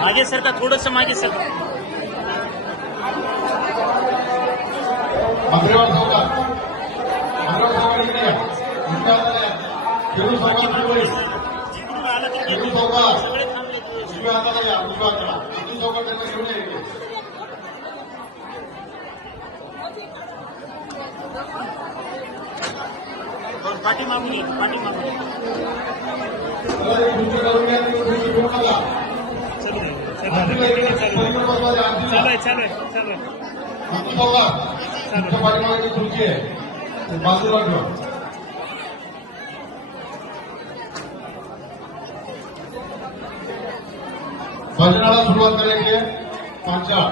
मागे सरका, थोडस मागे सरका. मंत्रिवार चौकात इकडे या. खेळू चौकात जिकडून आलं तर खेळू चौकात सगळे थांबले. उजव्या हाताला या. उजव्या हाताला इथून चौकात त्यांना घेऊन या इकडे. पाठीमागून ये, पाठीमागून ये. खुर्ची करून घ्या. खुर्ची घेऊन नका. चालू आहे, चालू आहे. इथून चौकात तुमच्या पाठीमागे जी खुर्ची आहे ते बाजूला ठेवा. भजनाला सुरुवात करायची आहे. 5-4